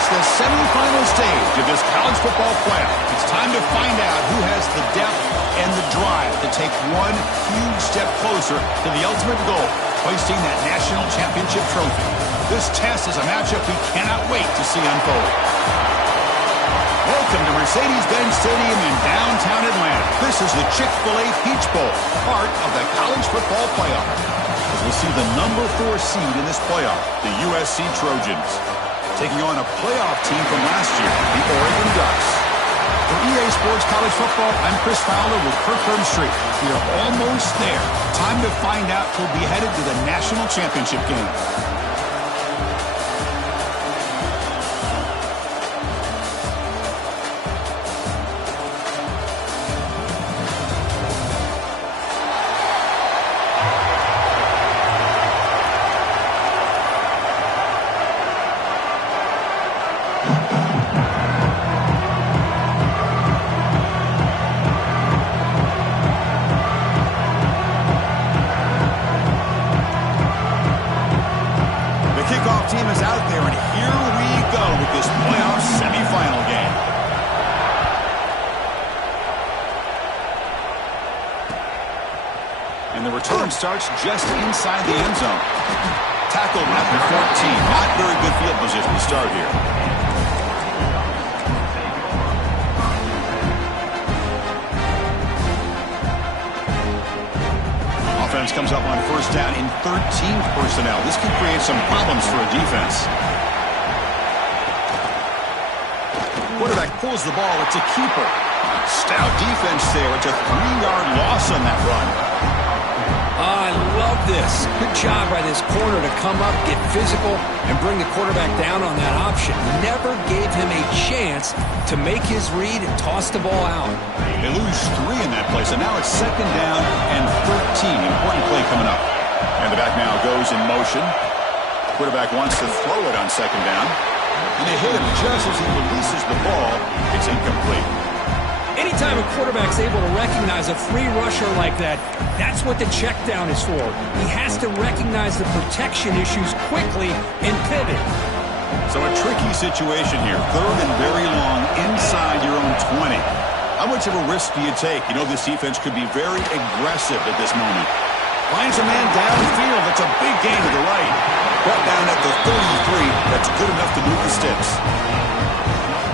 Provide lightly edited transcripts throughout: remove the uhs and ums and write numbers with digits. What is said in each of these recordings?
reached the semifinal stage of this college football playoff. It's time to find out who has the depth and the drive to take one huge step closer to the ultimate goal, hoisting that national championship trophy. This test is a matchup we cannot wait to see unfold. Welcome to Mercedes-Benz Stadium in downtown Atlanta. This is the Chick-fil-A Peach Bowl, part of the college football playoff. As we'll see the number 4 seed in this playoff, the USC Trojans, taking on a playoff team from last year, the Oregon Ducks. For EA Sports College Football, I'm Chris Fowler with Kirk Street. We are almost there. Time to find out who'll be headed to the national championship game. Team is out there, and here we go with this playoff semifinal game. And the return starts just inside the end zone. Tackled at the 14. Not very good field position to start here. Offense comes up on first down in 13th personnel. This can create some problems for a defense. Quarterback pulls the ball. It's a keeper. Stout defense there. It's a 3-yard loss on that run. I love this. Good job by this corner to come up, get physical, and bring the quarterback down on that option. Never gave him a chance to make his read and toss the ball out. They lose 3 in that play, so now it's second down and 13. Important play coming up. And the back now goes in motion. Quarterback wants to throw it on second down. And they hit him just as he releases the ball. It's incomplete. Anytime a quarterback's able to recognize a free rusher like that, that's what the check down is for. He has to recognize the protection issues quickly and pivot. So a tricky situation here. Third and very long inside your own 20. How much of a risk do you take? You know this defense could be very aggressive at this moment. Finds a man downfield. That's a big gain to the right. Brought down at the 33. That's good enough to move the sticks.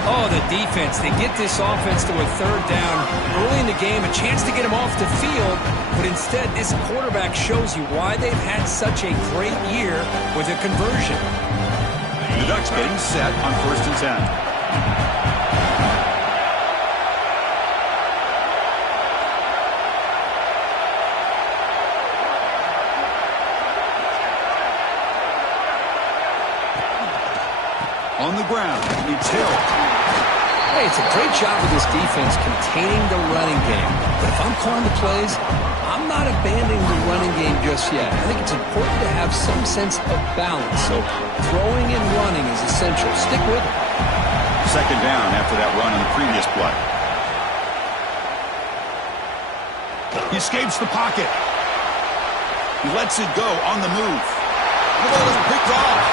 Oh, the defense. They get this offense to a third down early in the game, a chance to get him off the field, but instead this quarterback shows you why they've had such a great year with a conversion. The Ducks getting set on first and 10. On the ground, it's Hill. Hey, it's a great job of this defense containing the running game. But if I'm calling the plays, I'm not abandoning the running game just yet. I think it's important to have some sense of balance. So throwing and running is essential. Stick with it. Second down after that run in the previous play. He escapes the pocket. He lets it go on the move. The ball is picked off.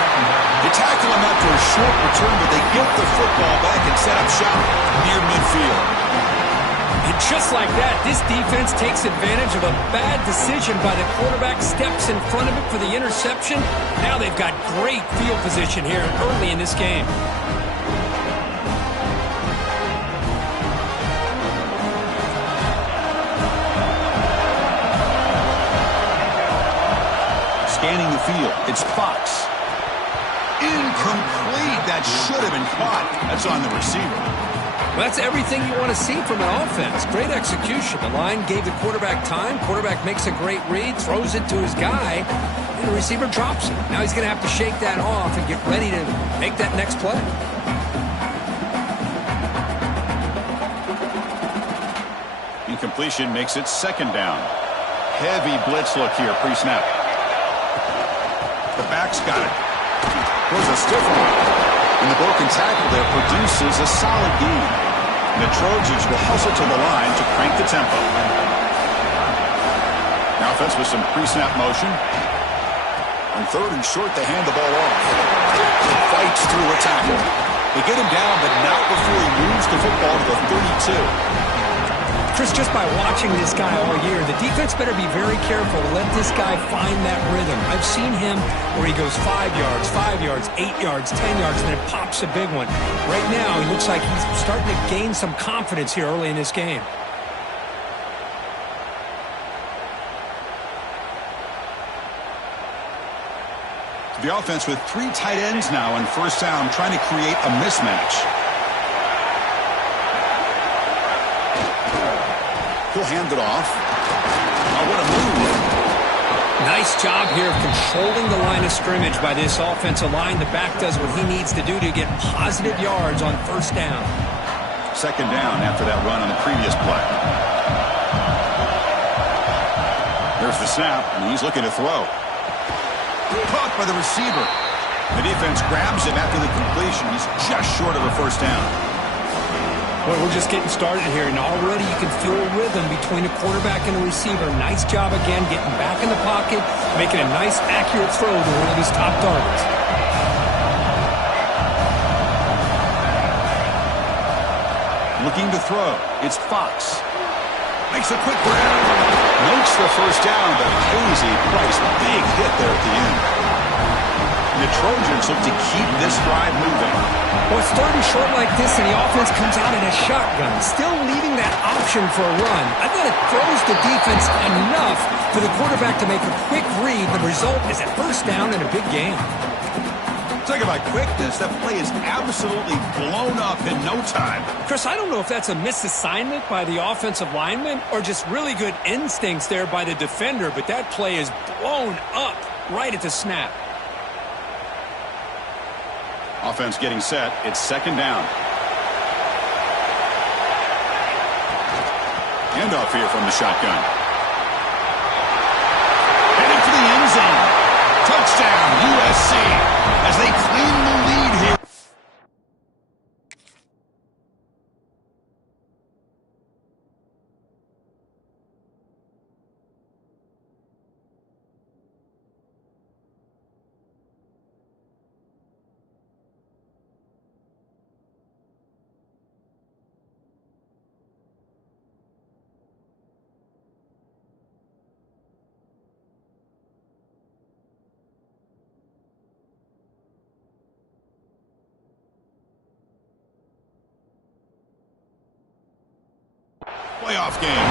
They tackle him after a short return, but they get the football back and set up shop near midfield. And just like that, this defense takes advantage of a bad decision by the quarterback, steps in front of it for the interception. Now they've got great field position here early in this game. Scanning the field, it's Fox. Incomplete. That should have been caught. That's on the receiver. Well, that's everything you want to see from an offense. Great execution. The line gave the quarterback time. Quarterback makes a great read, throws it to his guy, and the receiver drops it. Now he's going to have to shake that off and get ready to make that next play. Incompletion makes it second down. Heavy blitz look here, pre-snap. The back's got it. Was a stiff one. And the broken tackle there produces a solid gain. And the Trojans will hustle to the line to crank the tempo. Now offense with some pre-snap motion. On third and short, they hand the ball off. Fights through a tackle. They get him down, but not before he moves the football to the 32. Chris, just by watching this guy all year, the defense better be very careful to let this guy find that rhythm. I've seen him where he goes 5 yards, 8 yards, 10 yards, and then it pops a big one. Right now, he looks like he's starting to gain some confidence here early in this game. The offense with 3 tight ends now on first down, trying to create a mismatch. He'll hand it off. Oh, what a move. Nice job here of controlling the line of scrimmage by this offensive line. The back does what he needs to do to get positive yards on first down. Second down after that run on the previous play. There's the snap, and he's looking to throw. Caught by the receiver. The defense grabs him after the completion. He's just short of a first down. Well, we're just getting started here, and already you can feel a rhythm between a quarterback and a receiver. Nice job again getting back in the pocket, making a nice, accurate throw to one of his top targets. Looking to throw. It's Fox. Makes a quick grab. Makes the first down, but pays a price. Big hit there at the end. And the Trojans look to keep this drive moving. Well, it's third and short like this, and the offense comes out in a shotgun, still leaving that option for a run. I thought it throws the defense enough for the quarterback to make a quick read. The result is a first down and a big gain. Talk about quickness. That play is absolutely blown up in no time. Chris, I don't know if that's a misassignment by the offensive lineman or just really good instincts there by the defender, but that play is blown up right at the snap. Offense getting set. It's second down. Handoff here from the shotgun. Heading for the end zone. Touchdown, USC, as they claim the lead here. Playoff game.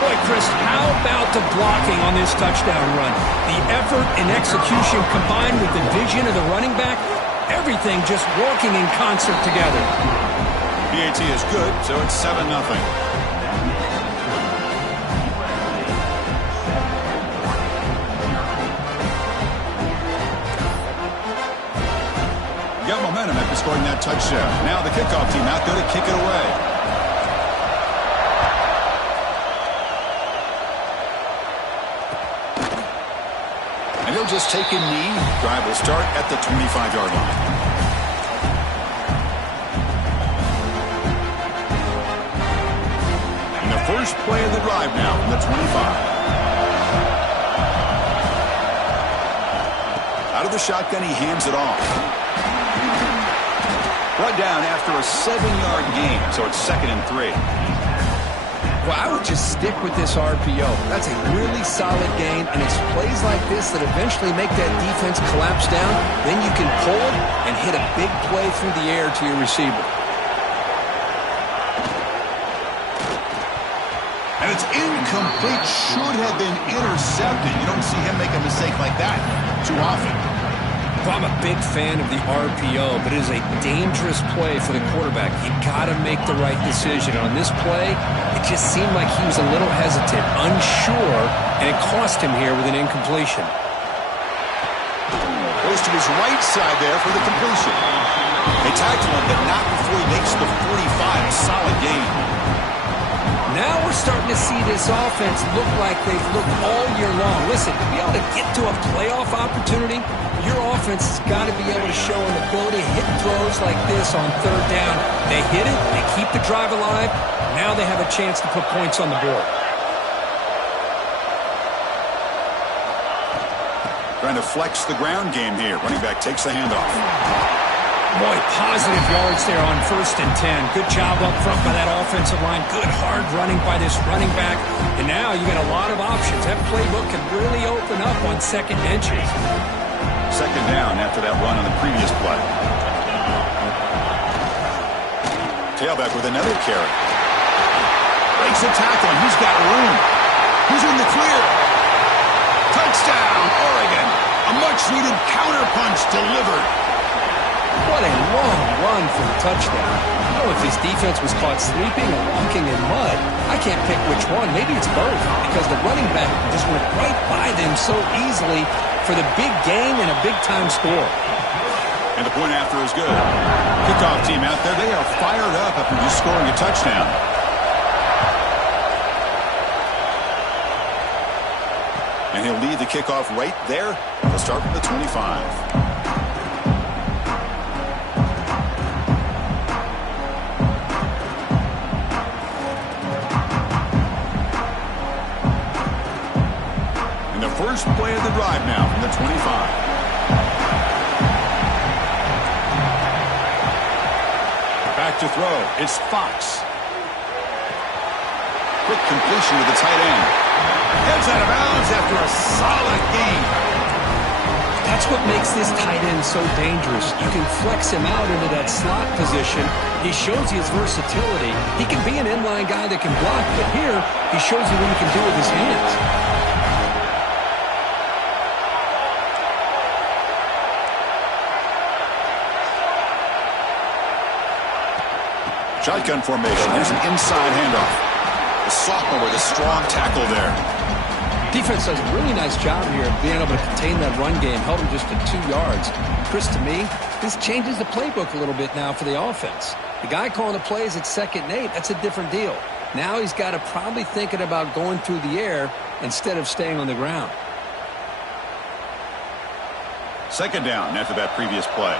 Boy, Chris, how about the blocking on this touchdown run? The effort and execution combined with the vision of the running back, everything just working in concert together. PAT is good, so it's 7-0. Got momentum after scoring that touchdown. Now the kickoff team out there to kick it away. And he'll just take a knee. Drive will start at the 25-yard line. And the first play of the drive now from the 25. Out of the shotgun, he hands it off. Brought down after a 7-yard gain, so it's 2nd and 3. Well, I would just stick with this RPO. That's a really solid gain, and it's plays like this that eventually make that defense collapse down. Then you can pull it and hit a big play through the air to your receiver. And it's incomplete. Should have been intercepted. You don't see him make a mistake like that too often. Well, I'm a big fan of the RPO, but it is a dangerous play for the quarterback. You got to make the right decision. On this play, it just seemed like he was a little hesitant, unsure, and it cost him here with an incompletion. Goes to his right side there for the completion. They tackle him, but not before he makes the 45. A solid gain. Now we're starting to see this offense look like they've looked all year long. Listen, to be able to get to a playoff opportunity, your offense has got to be able to show an ability to hit throws like this on third down. They hit it, they keep the drive alive. Now they have a chance to put points on the board. Trying to flex the ground game here. Running back takes the handoff. Boy, positive yards there on 1st and 10. Good job up front by that offensive line. Good hard running by this running back. And now you got a lot of options. That playbook can really open up on second and inches. Second down after that run on the previous play. Tailback with another carry. Breaks a tackle, and he's got room. He's in the clear. Touchdown, Oregon. A much-needed counterpunch delivered. What a long run for the touchdown. I don't know if his defense was caught sleeping or walking in mud. I can't pick which one. Maybe it's both, because the running back just went right by them so easily for the big gain and a big-time score. And the point after is good. Kickoff team out there, they are fired up after just scoring a touchdown. And he'll lead the kickoff right there. He'll start from the 25. First play of the drive now from the 25. Back to throw. It's Fox. Quick completion to the tight end. Heads out of bounds after a solid gain. That's what makes this tight end so dangerous. You can flex him out into that slot position. He shows you his versatility. He can be an inline guy that can block, but here he shows you what he can do with his hands. Shotgun formation. Here's an inside handoff. The sophomore with a strong tackle there. Defense does a really nice job here of being able to contain that run game. Held him just to 2 yards. Chris, to me, this changes the playbook a little bit now for the offense. The guy calling the plays at 2nd and 8, that's a different deal. Now he's got to probably thinking about going through the air instead of staying on the ground. Second down after that previous play.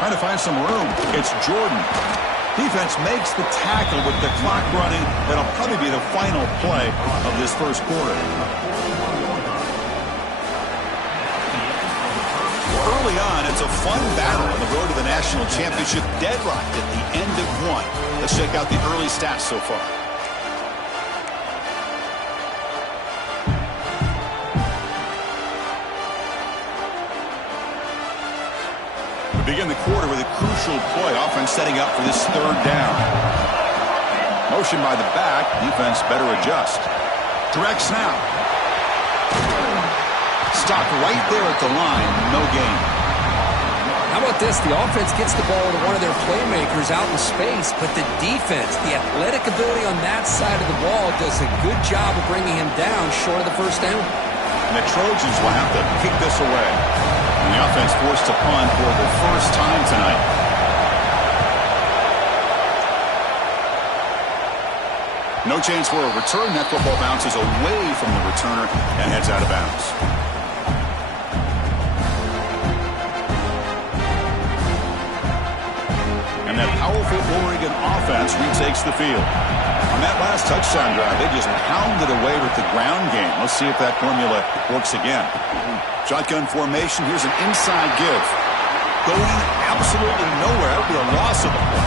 Trying to find some room. It's Jordan. Defense makes the tackle with the clock running. That'll probably be the final play of this first quarter. Early on, it's a fun battle on the road to the national championship. Deadlocked at the end of one. Let's check out the early stats so far. Begin the quarter with a crucial play. Offense setting up for this third down. Motion by the back. Defense better adjust. Direct snap. Stop right there at the line. No gain. How about this? The offense gets the ball to one of their playmakers out in space, but the defense, the athletic ability on that side of the ball, does a good job of bringing him down short of the first down. And the Trojans will have to kick this away. And the offense forced to punt for the first time tonight. No chance for a return. That football bounces away from the returner and heads out of bounds. And that powerful Oregon offense retakes the field. On that last touchdown drive, they just pounded away with the ground game. Let's see if that formula works again. Shotgun formation. Here's an inside give. Going absolutely nowhere. That would be a loss of a play.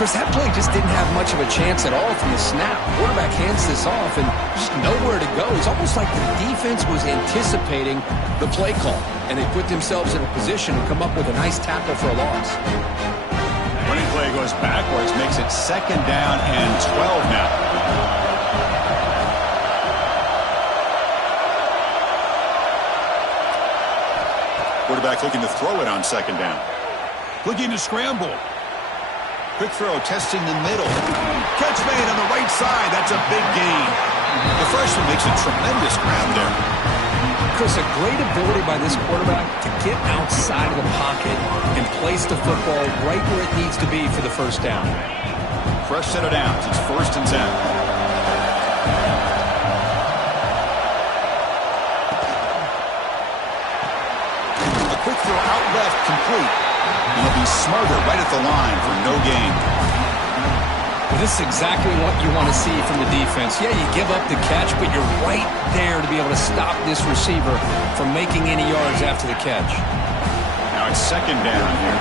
Chris, that play just didn't have much of a chance at all from the snap. Quarterback hands this off and just nowhere to go. It's almost like the defense was anticipating the play call, and they put themselves in a position to come up with a nice tackle for a loss. Running play goes backwards, makes it second down and 12 now. Quarterback looking to throw it on second down. Looking to scramble. Quick throw, testing the middle. Catch made on the right side. That's a big gain. The freshman makes a tremendous grab there. Chris, a great ability by this quarterback to get outside of the pocket and place the football right where it needs to be for the first down. Fresh set of downs. It's 1st and 10. A quick throw out left, complete. And he'll be smarter right at the line for no gain. This is exactly what you want to see from the defense. Yeah, you give up the catch, but you're right there to be able to stop this receiver from making any yards after the catch. Now it's second down here.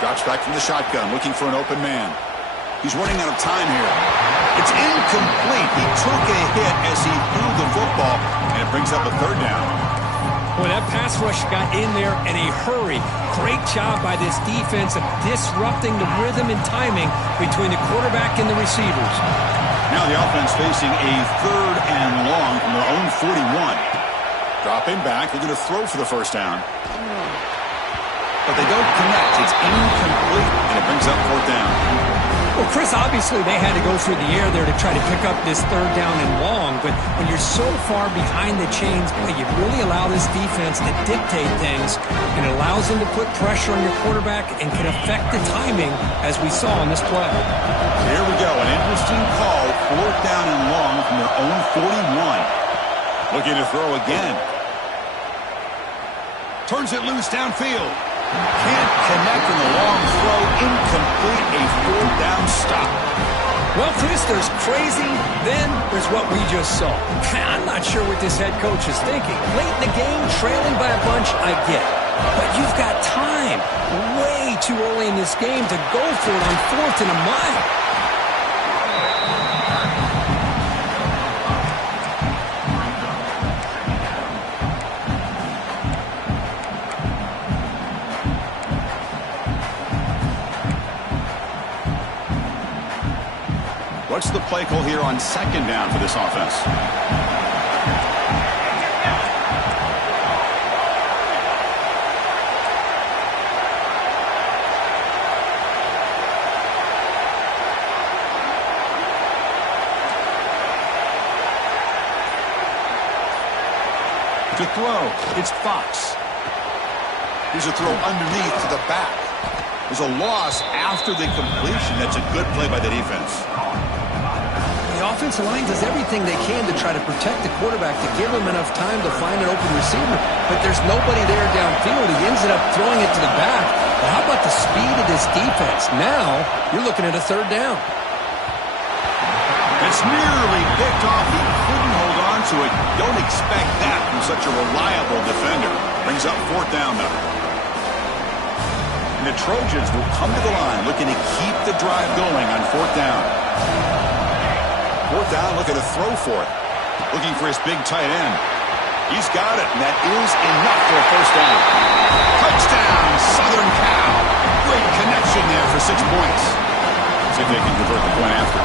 Drops back from the shotgun, looking for an open man. He's running out of time here. It's incomplete. He took a hit as he threw the football, and it brings up a third down. Well, that pass rush got in there in a hurry. Great job by this defense of disrupting the rhythm and timing between the quarterback and the receivers. Now the offense facing a third and long from their own 41. Dropping back, looking to throw for the first down. But they don't connect. It's incomplete, and it brings up fourth down. Well, Chris, obviously they had to go through the air there to try to pick up this third down and long, but when you're so far behind the chains, boy, you really allow this defense to dictate things, and it allows them to put pressure on your quarterback and can affect the timing, as we saw in this play. Here we go, an interesting call, fourth down and long from their own 41. Looking to throw again. Turns it loose downfield. Can't connect in the long throw. Incomplete, a fourth down stop. Well, Chris, there's crazy, then there's what we just saw. I'm not sure what this head coach is thinking. Late in the game, trailing by a bunch, I get it. But you've got time, way too early in this game, to go for it on fourth and a mile. What's the play call here on second down for this offense? To throw, it's Fox. Here's a throw underneath to the back. There's a loss after the completion. That's a good play by the defense. The offensive line does everything they can to try to protect the quarterback, to give him enough time to find an open receiver, but there's nobody there downfield. He ends up throwing it to the back. But how about the speed of this defense? Now you're looking at a third down. It's nearly picked off. He couldn't hold on to it. Don't expect that from such a reliable defender. Brings up fourth down, though. And the Trojans will come to the line looking to keep the drive going on fourth down. Fourth down, looking to throw for it. Looking for his big tight end. He's got it, and that is enough for a first down. Touchdown, Southern Cal. Great connection there for 6 points. See if they can convert the point after.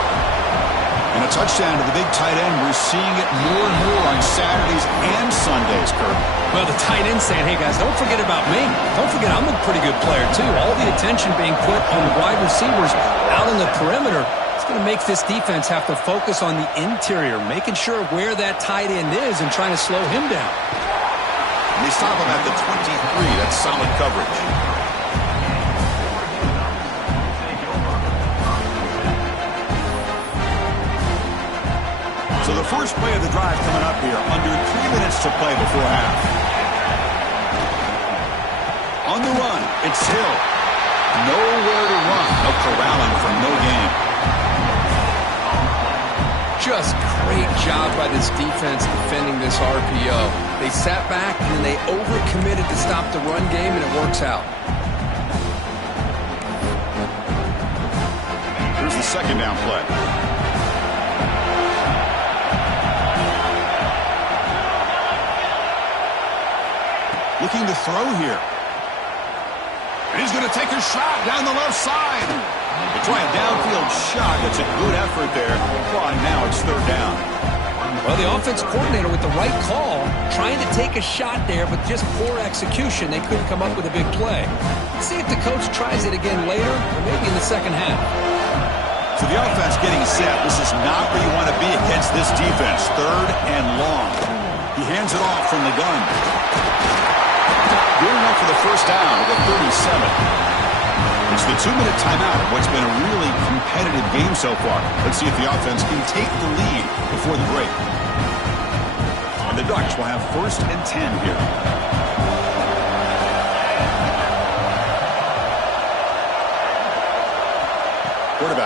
And a touchdown to the big tight end. We're seeing it more and more on Saturdays and Sundays, Kurt. Well, the tight end saying, hey, guys, don't forget about me. Don't forget I'm a pretty good player, too. All the attention being put on the wide receivers out on the perimeter. It's going to make this defense have to focus on the interior, making sure where that tight end is and trying to slow him down. And they stop him at the 23. That's solid coverage. So the first play of the drive coming up here, under 3 minutes to play before half. On the run, it's Hill. Nowhere to run. No corralling from no game. Just great job by this defense defending this RPO. They sat back and then they overcommitted to stop the run game, and it works out. Here's the second down play. Looking to throw here. And he's going to take a shot down the left side. They try a downfield shot. That's a good effort there. Well, now it's third down. Well, the offense coordinator with the right call, trying to take a shot there, but just poor execution. They couldn't come up with a big play. Let's see if the coach tries it again later, or maybe in the second half. So the offense getting set. This is not where you want to be against this defense. Third and long. He hands it off from the gun. Good enough for the first down with a 37. It's the 2-minute timeout of what's been a really competitive game so far. Let's see if the offense can take the lead before the break. And the Ducks will have 1st and 10 here.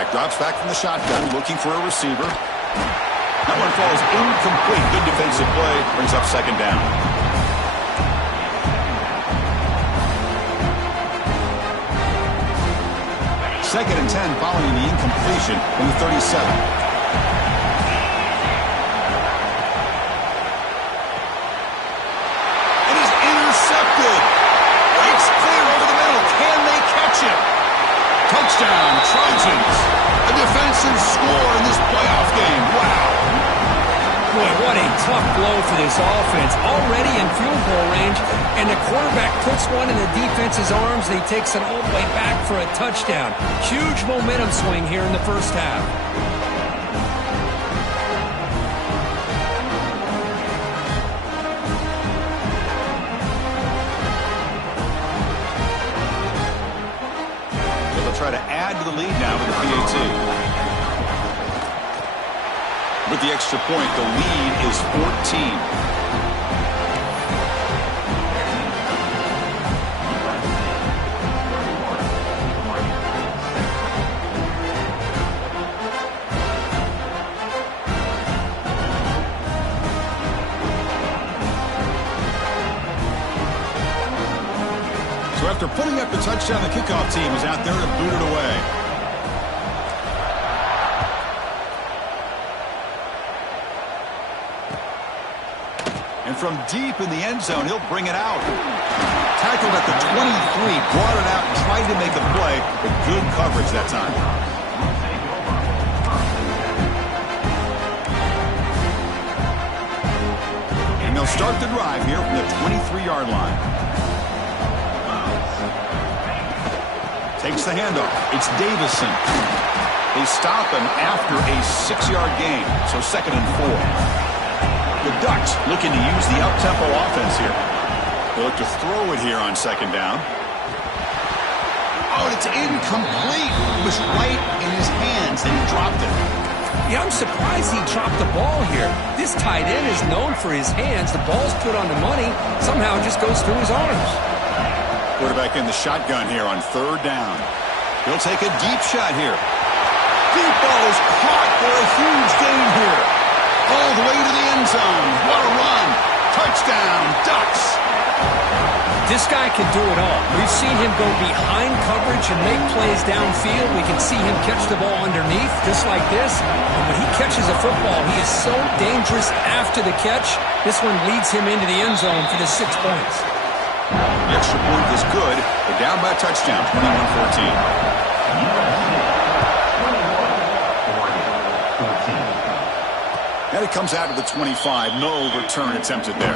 quarterback drops back from the shotgun, looking for a receiver. That one falls incomplete. Good defensive play. Brings up second down. Second and 10 following the incompletion from the 37. It is intercepted. Breaks clear over the middle. Can they catch it? Touchdown, Trojans. A defensive score in this playoff game. Wow. Boy, what a tough blow for this offense. Already in field goal range, and the quarterback puts one in the defense's arms, and he takes it all the way back for a touchdown. Huge momentum swing here in the first half. They'll try to add to the lead now with the PAT. With the extra point, the lead is 14. So after putting up the touchdown, the kickoff team is out there to boot it away. And from deep in the end zone, he'll bring it out. Tackled at the 23, brought it out, tried to make a play, but good coverage that time. And they'll start the drive here from the 23-yard line. Takes the handoff. It's Davison. They stop him after a 6-yard gain, so second and 4. The Ducks looking to use the up-tempo offense here. They look to throw it here on second down. Oh, it's incomplete. It was right in his hands, and he dropped it. Yeah, I'm surprised he dropped the ball here. This tight end is known for his hands. The ball's put on the money. Somehow it just goes through his arms. Quarterback in the shotgun here on third down. He'll take a deep shot here. Deep ball is caught for a huge gain here. All the way to the end zone. What a run. Touchdown, Ducks. This guy can do it all. We've seen him go behind coverage and make plays downfield. We can see him catch the ball underneath, just like this. And when he catches a football, he is so dangerous after the catch. This one leads him into the end zone for the 6 points. The extra point is good. They're down by a touchdown, 21-14. And it comes out to the 25. No return attempted there.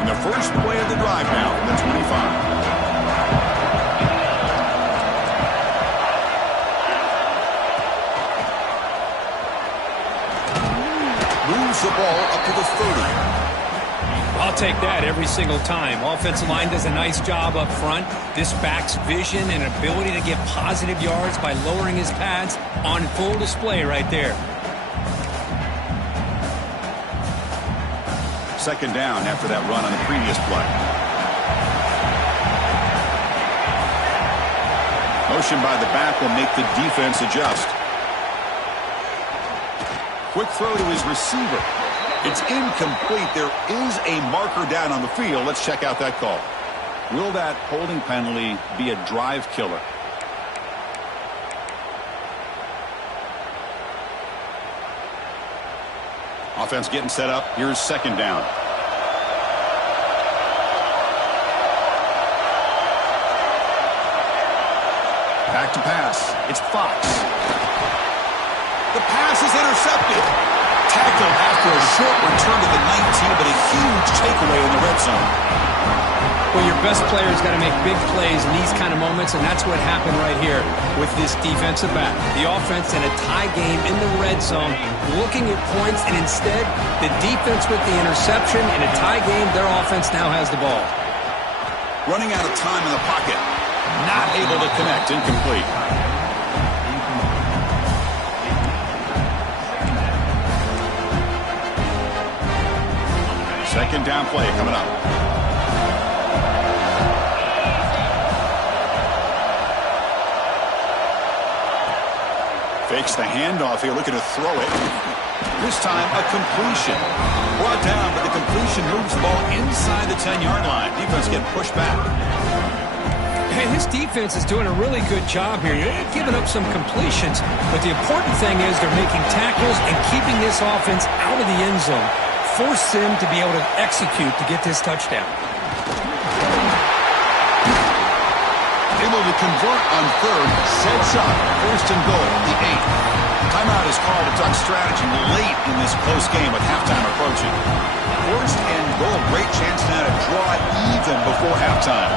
And the first play of the drive now from the 25. The ball up to the 30. I'll take that every single time. Offensive line does a nice job up front. This back's vision and ability to get positive yards by lowering his pads on full display right there. Second down after that run on the previous play. Motion by the back will make the defense adjust. Quick throw to his receiver. It's incomplete. There is a marker down on the field. Let's check out that call. Will that holding penalty be a drive killer? Offense getting set up. Here's second down. Back to pass. It's Fox. The pass is intercepted. Tackled after a short return to the 19, but a huge takeaway in the red zone. Well, your best player's got to make big plays in these kind of moments, and that's what happened right here with this defensive back. The offense in a tie game in the red zone, looking at points, and instead, the defense with the interception. In a tie game, their offense now has the ball. Running out of time in the pocket. Not able to connect. Incomplete. second down play coming up. Fakes the handoff here, looking to throw it. This time, a completion. Brought down, but the completion moves the ball inside the 10-yard line. Defense getting pushed back. Hey, this defense is doing a really good job here. They're giving up some completions, but the important thing is they're making tackles and keeping this offense out of the end zone. Force them to be able to execute to get this touchdown. Able to convert on third, sets up first and goal, the 8. Timeout is called to talk strategy late in this close game with halftime approaching. First and goal, great chance now to draw even before halftime.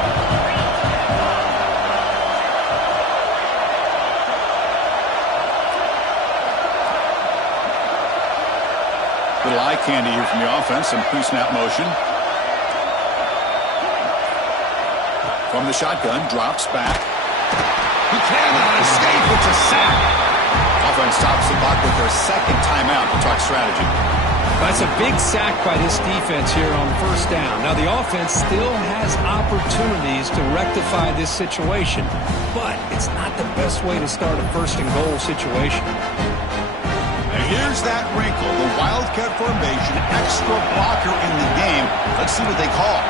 Little eye candy here from the offense, some pre-snap motion. From the shotgun, drops back. He cannot escape. It's a sack. Offense stops the clock with their second timeout to talk strategy. That's a big sack by this defense here on first down. Now, the offense still has opportunities to rectify this situation, but it's not the best way to start a first and goal situation. And here's that wrinkle, the Wildcat formation, extra blocker in the game. Let's see what they call.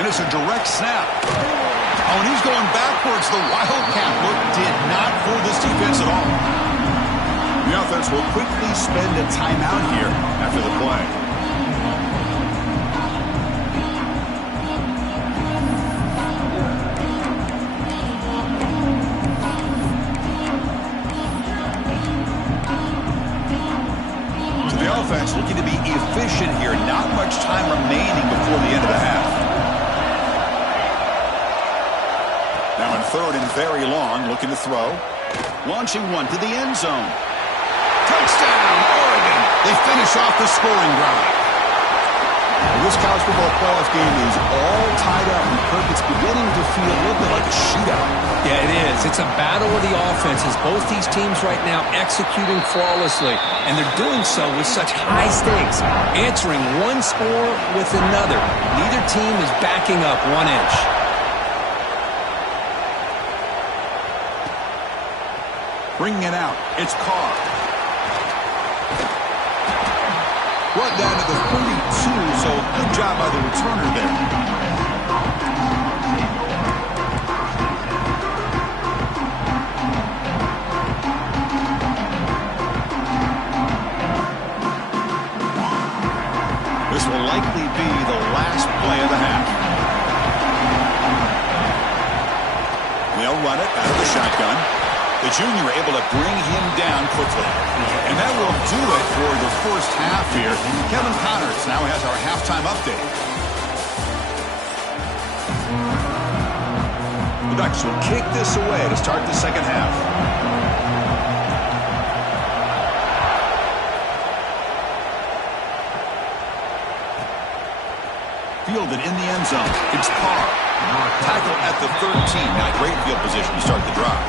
And it's a direct snap. Oh, and he's going backwards. The Wildcat look did not fool this defense at all. The offense will quickly spend a timeout here after the play. So the offense looking to be efficient here. Not much time remaining before the end of the half. Now in third and very long, looking to throw. Launching one to the end zone. Touchdown, Oregon. They finish off the scoring drive. This college football playoff game is all tied up, and Kirk, it's beginning to feel a little bit like a shootout. Yeah, it is. It's a battle of the offenses. Both these teams right now executing flawlessly, and they're doing so with such high stakes, answering one score with another. Neither team is backing up 1 inch. Bringing it out, it's Carr. Brought down to the 32, so good job by the returner there. This will likely be the last play of the half. They'll run it out of the shotgun. The junior able to bring him down quickly. And that will do it for the first half here. Kevin Connors now has our halftime update. The Ducks will kick this away to start the second half. Fielded in the end zone. It's Carr. Tackle at the 13. Now great field position to start the drive.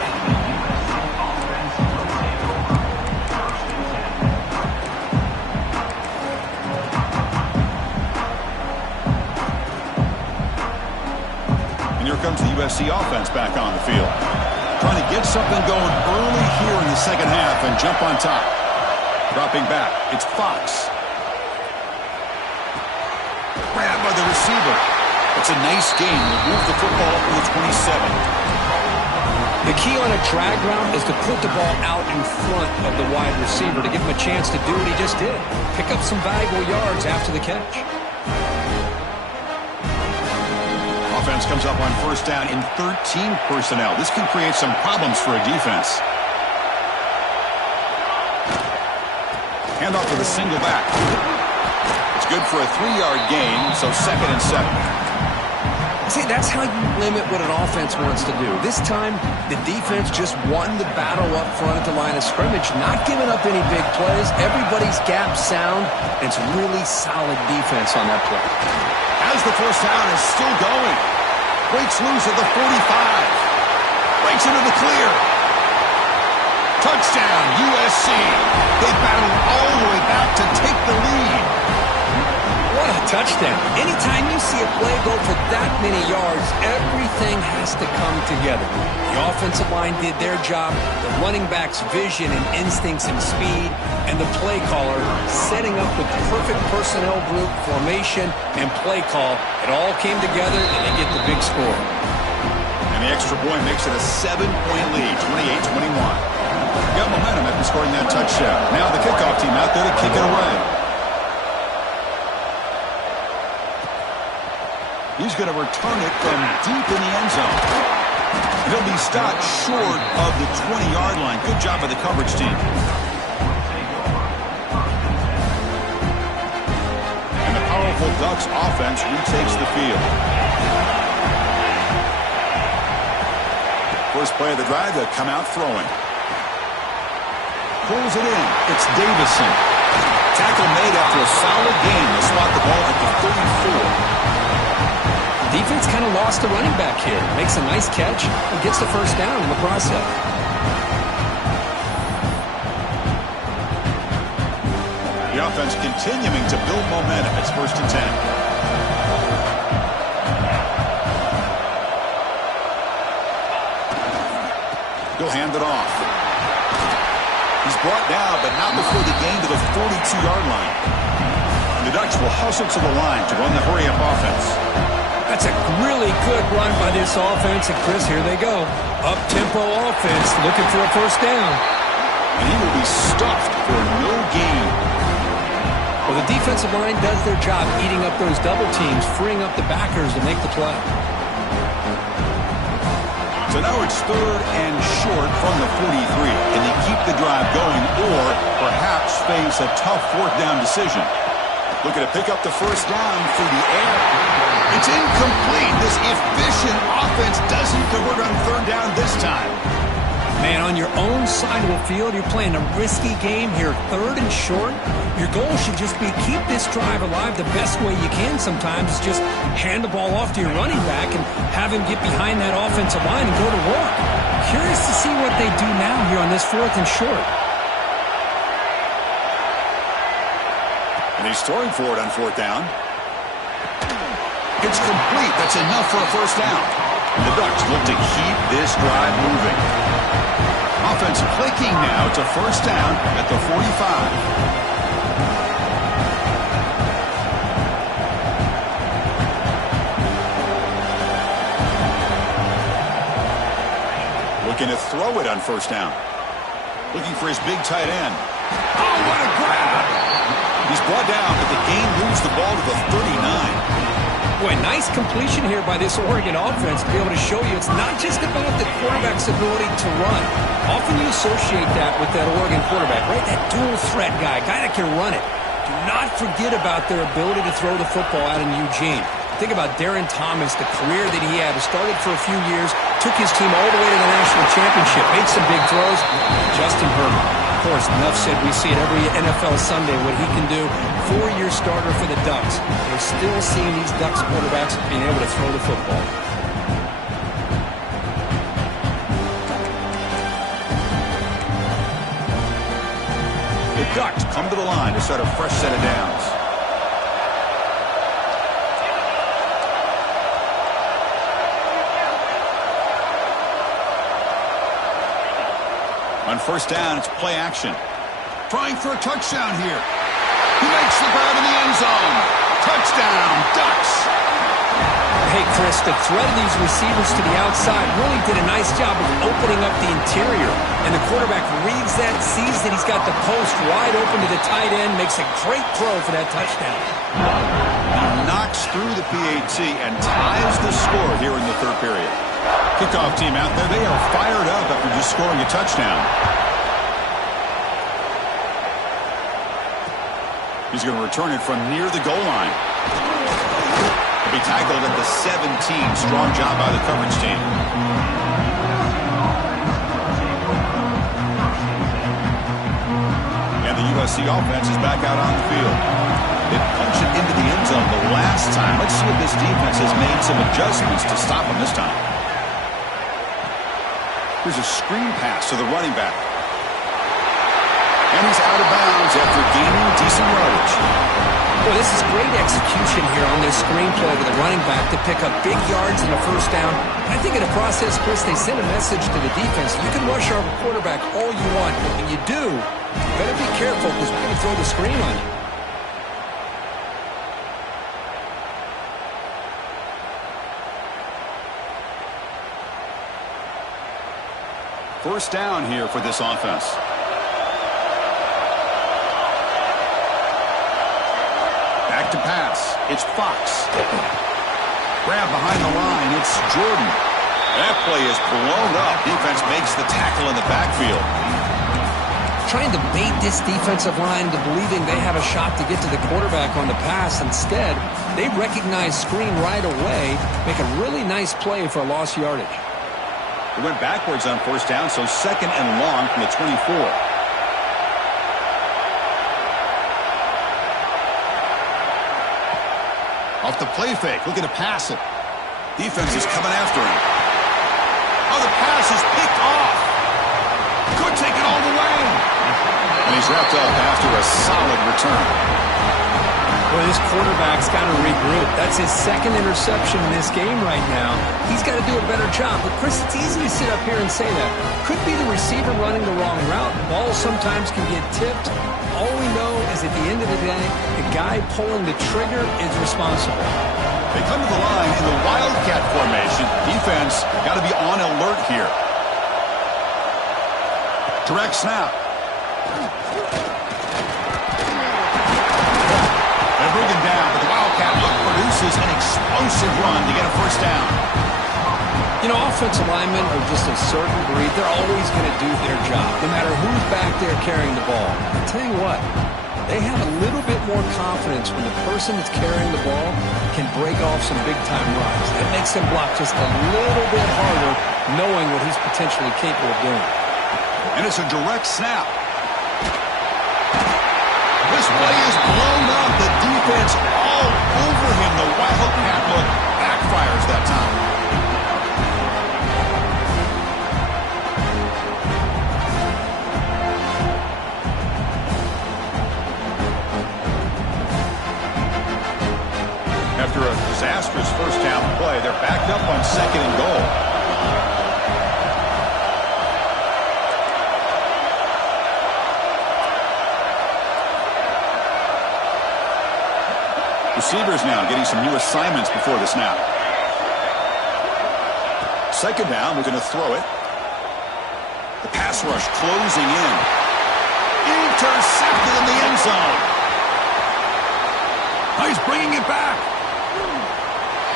Comes the USC offense back on the field. Trying to get something going early here in the second half and jump on top. Dropping back, it's Fox. Grabbed by the receiver. It's a nice game. We'll move the football up to the 27. The key on a drag route is to put the ball out in front of the wide receiver to give him a chance to do what he just did. Pick up some valuable yards after the catch. Offense comes up on first down in 13 personnel. This can create some problems for a defense. Handoff with a single back. It's good for a 3-yard gain, so 2nd and 7. See, that's how you limit what an offense wants to do. This time, the defense just won the battle up front at the line of scrimmage, not giving up any big plays. Everybody's gap sound, and it's really solid defense on that play. As the first down is still going. Breaks loose at the 45. Breaks into the clear. Touchdown, USC. They battled all the way back to take the lead. What a touchdown. Anytime you see a play go for that many yards, everything has to come together. The offensive line did their job, the running back's vision and instincts and speed, and the play caller setting up the perfect personnel group, formation, and play call. It all came together, and they get the big score. And the extra point makes it a 7-point lead, 28-21. Got momentum after scoring that touchdown. Now the kickoff team out there to kick it away. He's going to return it from deep in the end zone. He'll be stopped short of the 20-yard line. Good job by the coverage team. And the powerful Ducks offense retakes the field. First play of the drive, they'll come out throwing. Pulls it in. It's Davison. Tackle made after a solid gain. They'll spot the ball at the 34. Defense kind of lost the running back here. Makes a nice catch and gets the first down in the process. The offense continuing to build momentum. It's 1st and 10. He'll hand it off. He's brought down, but not before the gain to the 42-yard line. And the Ducks will hustle to the line to run the hurry-up offense. That's a really good run by this offense. And, Chris, here they go. Up-tempo offense looking for a first down. And he will be stuffed for no gain. Well, the defensive line does their job eating up those double teams, freeing up the backers to make the play. So now it's 3rd and short from the 43. Can they keep the drive going or perhaps face a tough 4th down decision? Looking to pick up the first down through the air. It's incomplete. This efficient offense doesn't convert on 3rd down this time. Man, on your own side of the field, you're playing a risky game here. 3rd and short. Your goal should just be keep this drive alive the best way you can sometimes. Is just hand the ball off to your running back and have him get behind that offensive line and go to work. Curious to see what they do now here on this 4th and short. And he's throwing for it on 4th down. It's complete. That's enough for a first down. And the Ducks look to keep this drive moving. Offense clicking now to first down at the 45. Looking to throw it on first down. Looking for his big tight end. Oh, what a grab! He's brought down, but the gain moves the ball to the 39. Boy, nice completion here by this Oregon offense to be able to show you it's not just about the quarterback's ability to run. Often you associate that with that Oregon quarterback, right? That dual threat guy that can run it. Do not forget about their ability to throw the football out in Eugene. Think about Darren Thomas, the career that he had. He started for a few years, took his team all the way to the national championship, made some big throws. Justin Herbert. Of course, enough said, we see it every NFL Sunday what he can do. 4-year starter for the Ducks. They're still seeing these Ducks quarterbacks being able to throw the football. The Ducks come to the line to set a fresh set of downs. On first down, it's play action. Trying for a touchdown here. He makes the grab in the end zone. Touchdown, Ducks. Hey, Chris, the threat of these receivers to the outside really did a nice job of opening up the interior. And the quarterback reads that, sees that he's got the post wide open to the tight end, makes a great throw for that touchdown. He knocks through the PAT and ties the score here in the 3rd period. Kickoff team out there, they are fired up after just scoring a touchdown. He's going to return it from near the goal line. He'll be tackled at the 17. Strong job by the coverage team. And the USC offense is back out on the field. They punch it into the end zone the last time. Let's see if this defense has made some adjustments to stop him this time. Here's a screen pass to the running back. And he's out of bounds after gaining decent yardage. Well, this is great execution here on this screenplay to the running back to pick up big yards and a first down. I think in the process, Chris, they send a message to the defense. You can rush our quarterback all you want, but when you do, you better be careful because we're going to throw the screen on you. First down here for this offense. Back to pass. It's Fox. Grab behind the line. It's Jordan. That play is blown up. Defense makes the tackle in the backfield. Trying to bait this defensive line into believing they have a shot to get to the quarterback on the pass. Instead, they recognize screen right away, make a really nice play for lost yardage. They went backwards on first down, so second and long from the 24. Off the play fake, looking to pass it. Defense is coming after him. Oh, the pass is picked off. Could take it all the way. And he's wrapped up after a solid return. Boy, this quarterback's got to regroup. That's his second interception in this game right now. He's got to do a better job. But, Chris, it's easy to sit up here and say that. Could be the receiver running the wrong route. Ball sometimes can get tipped. All we know is at the end of the day, the guy pulling the trigger is responsible. They come to the line in the Wildcat formation. Defense got to be on alert here. Direct snap. They bring him down, but the Wildcat look produces an explosive run to get a first down. You know, offensive linemen are just a certain breed. They're always going to do their job, no matter who's back there carrying the ball. I'll tell you what, they have a little bit more confidence when the person that's carrying the ball can break off some big-time runs. That makes them block just a little bit harder, knowing what he's potentially capable of doing. And it's a direct snap. This play is blown up. The defense all over him. The Wildcat look backfires that time. After a disastrous first down play, they're backed up on second and goal. Receivers now getting some new assignments before the snap. Second down, we're going to throw it. The pass rush closing in. Intercepted in the end zone. Oh, he's bringing it back.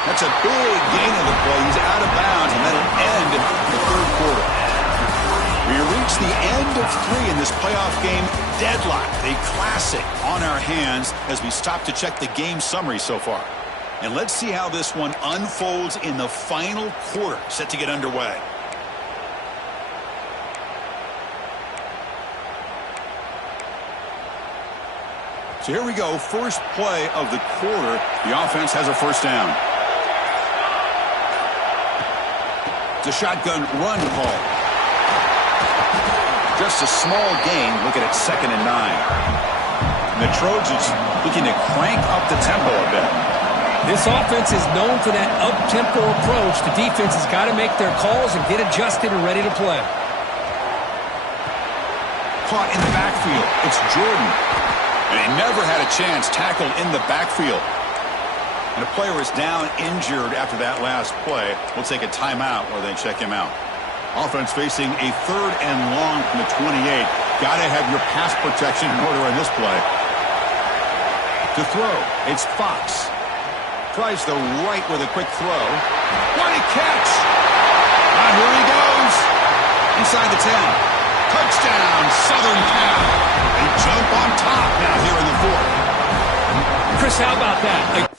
That's a big gain of the play. He's out of bounds, and that'll end the third quarter. We reach the end of 3 in this playoff game. Deadlocked, a classic on our hands as we stop to check the game summary so far. And let's see how this one unfolds in the final quarter, set to get underway. So here we go, first play of the quarter. The offense has a first down. It's a shotgun run call. Just a small gain, looking at 2nd and 9. And the Trojans looking to crank up the tempo a bit. This offense is known for that up-tempo approach. The defense has got to make their calls and get adjusted and ready to play. Caught in the backfield. It's Jordan. And he never had a chance, tackled in the backfield. And a player is down injured after that last play. We'll take a timeout while they check him out. Offense facing a 3rd and long from the 28. Got to have your pass protection in order on this play. To throw, it's Fox. Tries the right with a quick throw. What a catch! Ah, here he goes. Inside the 10. Touchdown, Southern Cal. They jump on top now here in the 4th. Chris, how about that?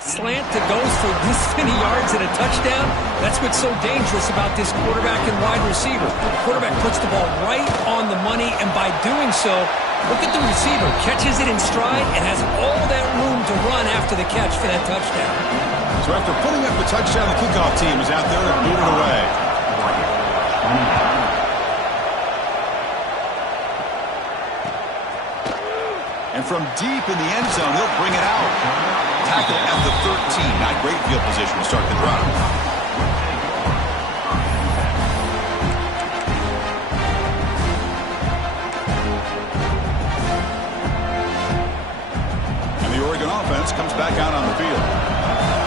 slant that goes for this many yards and a touchdown. That's what's so dangerous about this quarterback and wide receiver. The quarterback puts the ball right on the money, and by doing so, look at the receiver. Catches it in stride and has all that room to run after the catch for that touchdown. So after putting up the touchdown, the kickoff team is out there to boot it away. And from deep in the end zone, he'll bring it out. Tackle at the 13. Not great field position to start the drive. And the Oregon offense comes back out on the field.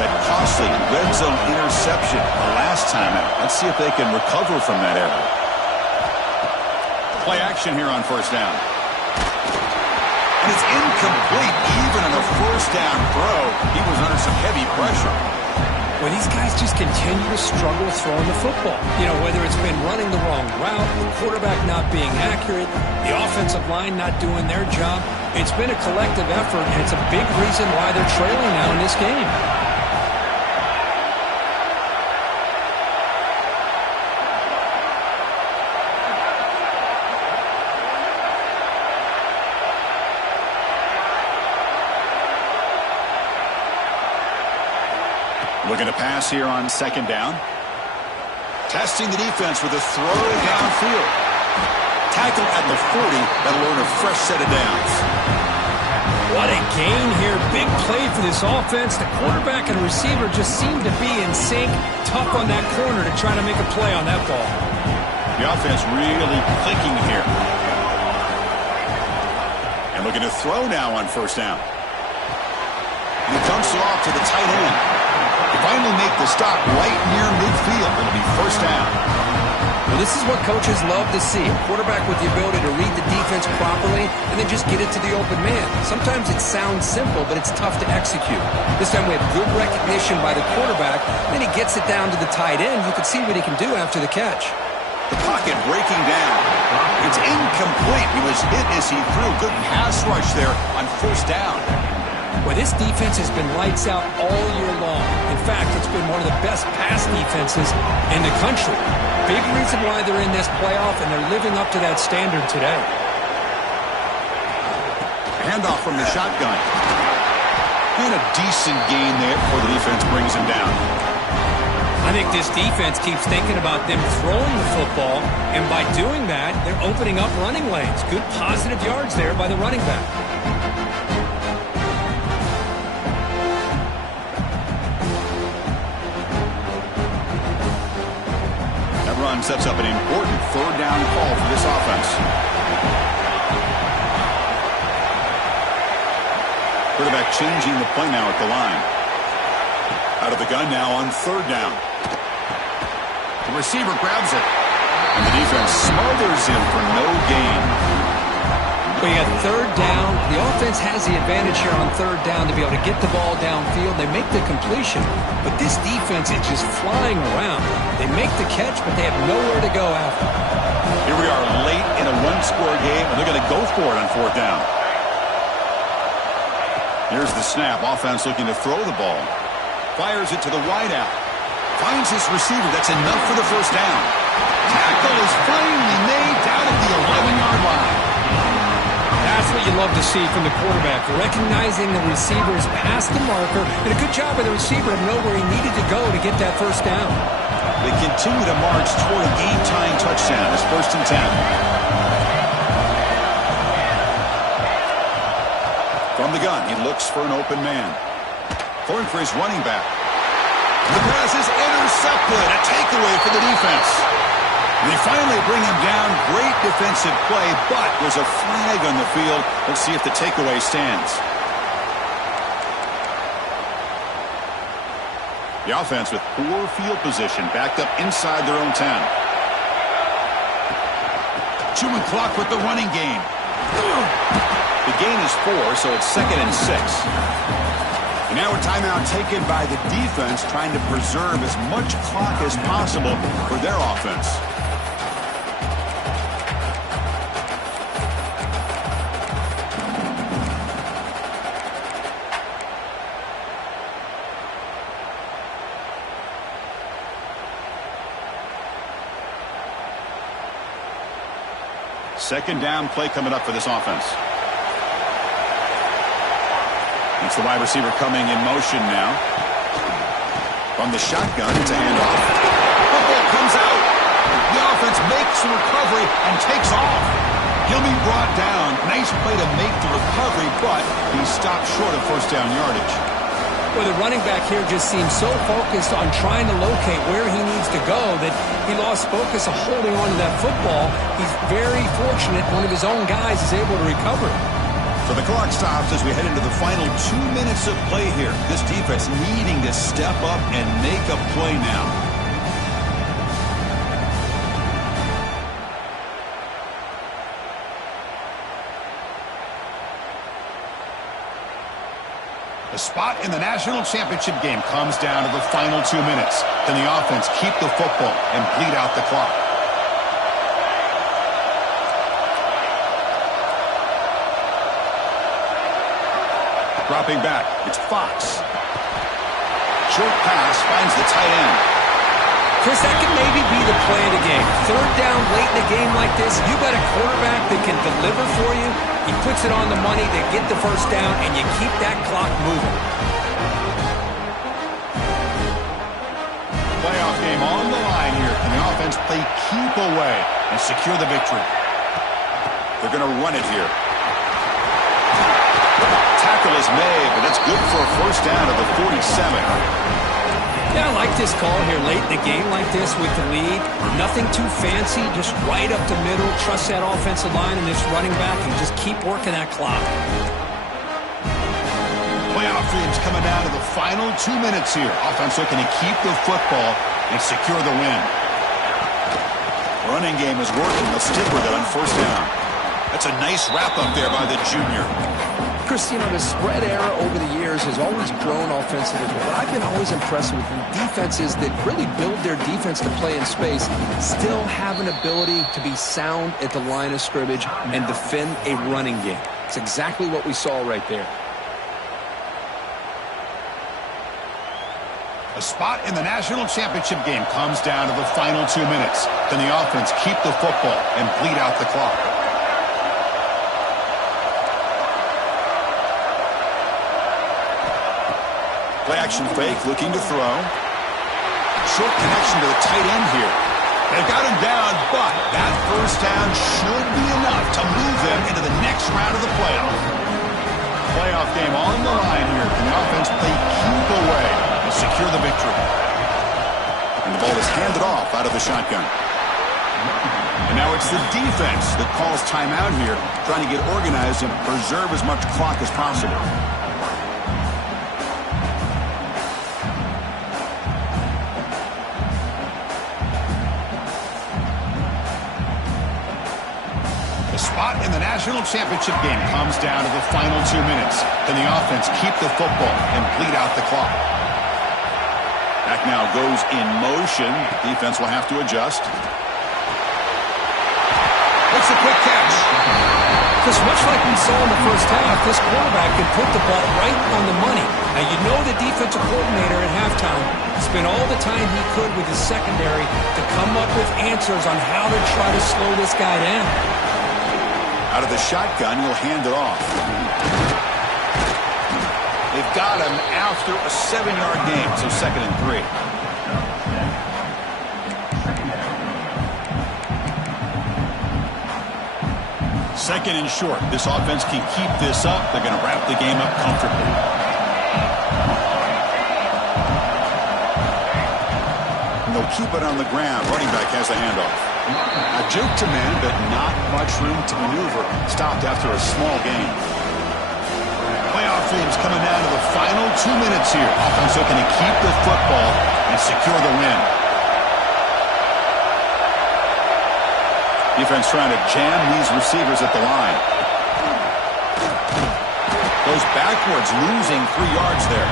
That costly red zone interception the last time out. Let's see if they can recover from that error. Play action here on first down. And it's incomplete. Even on a first down throw, he was under some heavy pressure. Well, these guys just continue to struggle throwing the football. You know, whether it's been running the wrong route, the quarterback not being accurate, the offensive line not doing their job. It's been a collective effort, and it's a big reason why they're trailing now in this game. Looking to pass here on second down. Testing the defense with a throw downfield. Tackle at the 40. That'll earn a fresh set of downs. What a gain here. Big play for this offense. The quarterback and receiver just seem to be in sync. Tough on that corner to try to make a play on that ball. The offense really clicking here. And looking to throw now on first down. And he dumps it off to the tight end. They finally make the stop right near midfield. It'll be first down. Well, this is what coaches love to see. A quarterback with the ability to read the defense properly and then just get it to the open man. Sometimes it sounds simple, but it's tough to execute. This time we have good recognition by the quarterback. Then he gets it down to the tight end. You can see what he can do after the catch. The pocket breaking down. It's incomplete. He was hit as he threw. Good pass rush there on first down. Well, this defense has been lights out all year long. In fact, it's been one of the best pass defenses in the country. Big reason why they're in this playoff, and they're living up to that standard today. Handoff from the shotgun. And a decent gain there before the defense brings him down. I think this defense keeps thinking about them throwing the football, and by doing that, they're opening up running lanes. Good positive yards there by the running back. Run sets up an important third down call for this offense. Quarterback changing the play now at the line. Out of the gun now on third down. The receiver grabs it. And the defense smothers him for no gain. We got third down. The offense has the advantage here on third down to be able to get the ball downfield. They make the completion, but this defense is just flying around. They make the catch, but they have nowhere to go after. Here we are late in a one-score game, and they're going to go for it on fourth down. Here's the snap. Offense looking to throw the ball. Fires it to the wideout. Finds his receiver. That's enough for the first down. Tackle is finally made down at the 11-yard line. That's what you love to see from the quarterback. Recognizing the receiver's past the marker, and a good job by the receiver to know where he needed to go to get that first down. They continue to march toward a game-tying touchdown. It's 1st and 10. From the gun, he looks for an open man. Throwing for his running back. The pass is intercepted. A takeaway for the defense. They finally bring him down. Great defensive play, but there's a flag on the field. Let's see if the takeaway stands. The offense with poor field position, backed up inside their own 10. Chewing clock with the running game. The gain is 4, so it's 2nd and 6. And now a timeout taken by the defense, trying to preserve as much clock as possible for their offense. Second down play coming up for this offense. It's the wide receiver coming in motion now. From the shotgun, it's a handoff. Football comes out. The offense makes the recovery and takes off. He'll be brought down. Nice play to make the recovery, but he stopped short of first down yardage. Well, the running back here just seems so focused on trying to locate where he needs to go that he lost focus of holding on to that football. He's very fortunate one of his own guys is able to recover. So the clock stops as we head into the final 2 minutes of play here. This defense needing to step up and make a play now. The spot in the national championship game comes down to the final 2 minutes. Can the offense keep the football and bleed out the clock? Dropping back, it's Fox. Short pass finds the tight end. Chris, that can maybe be the play of the game. Third down late in a game like this, you got a quarterback that can deliver for you. He puts it on the money to get the first down, and you keep that clock moving. Playoff game on the line here. Can the offense play keep away and secure the victory? They're going to run it here. Tackle is made, but that's good for a first down at the 47. Yeah, I like this call here late in the game like this with the lead. Nothing too fancy, just right up the middle. Trust that offensive line and this running back and just keep working that clock. Playoff dreams coming down to the final 2 minutes here. Offense looking to keep the football and secure the win. Running game is working. They'll stick with it on first down. That's a nice wrap-up there by the junior. Chris, you know, the spread era over the years has always grown offensively, but I've been always impressed with defenses that really build their defense to play in space, still have an ability to be sound at the line of scrimmage and defend a running game. It's exactly what we saw right there. A spot in the national championship game comes down to the final 2 minutes. Can the offense keep the football and bleed out the clock? Play action fake, looking to throw. Short connection to the tight end here. They've got him down, but that first down should be enough to move them into the next round of the playoff. Playoff game on the line here. Can the offense play keep away and secure the victory? And the ball is handed off out of the shotgun. And now it's the defense that calls timeout here, trying to get organized and preserve as much clock as possible. The spot in the national championship game comes down to the final 2 minutes. Can the offense keep the football and bleed out the clock? Back now goes in motion. Defense will have to adjust. It's a quick catch. Because much like we saw in the first half, this quarterback can put the ball right on the money. Now, you know the defensive coordinator at halftime spent all the time he could with his secondary to come up with answers on how to try to slow this guy down. Out of the shotgun, he'll hand it off. They've got him after a 7-yard gain, so 2nd and 3. Second and short. This offense can keep this up. They're going to wrap the game up comfortably. And they'll keep it on the ground. Running back has the handoff. A juke to man, but not much room to maneuver. Stopped after a small gain. Playoff dreams coming down to the final 2 minutes here. Offense looking to keep the football and secure the win. Defense trying to jam these receivers at the line. Goes backwards, losing 3 yards there.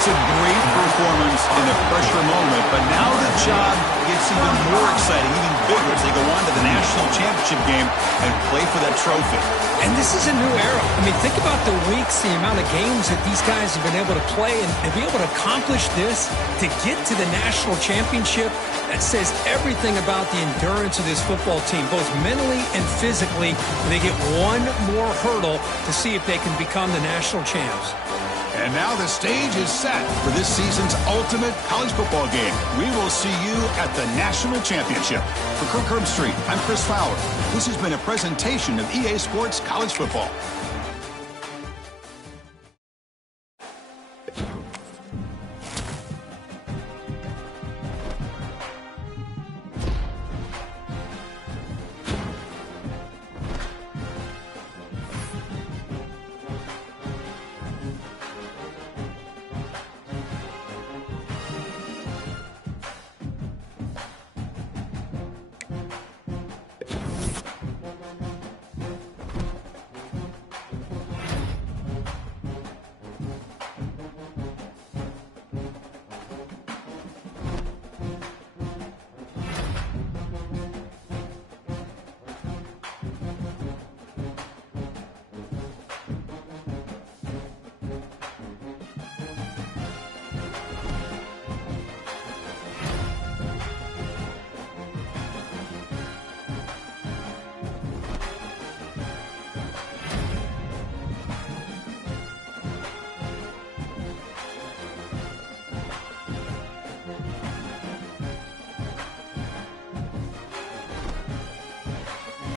That's a great performance in a pressure moment, but now the job gets even more exciting, even bigger as they go on to the national championship game and play for that trophy. And this is a new era. I mean, think about the weeks, the amount of games that these guys have been able to play, and to be able to accomplish this, to get to the national championship, that says everything about the endurance of this football team, both mentally and physically. They get one more hurdle to see if they can become the national champs. And now the stage is set for this season's ultimate college football game. We will see you at the national championship. For Kirk Herbstreit, I'm Chris Fowler. This has been a presentation of EA Sports College Football.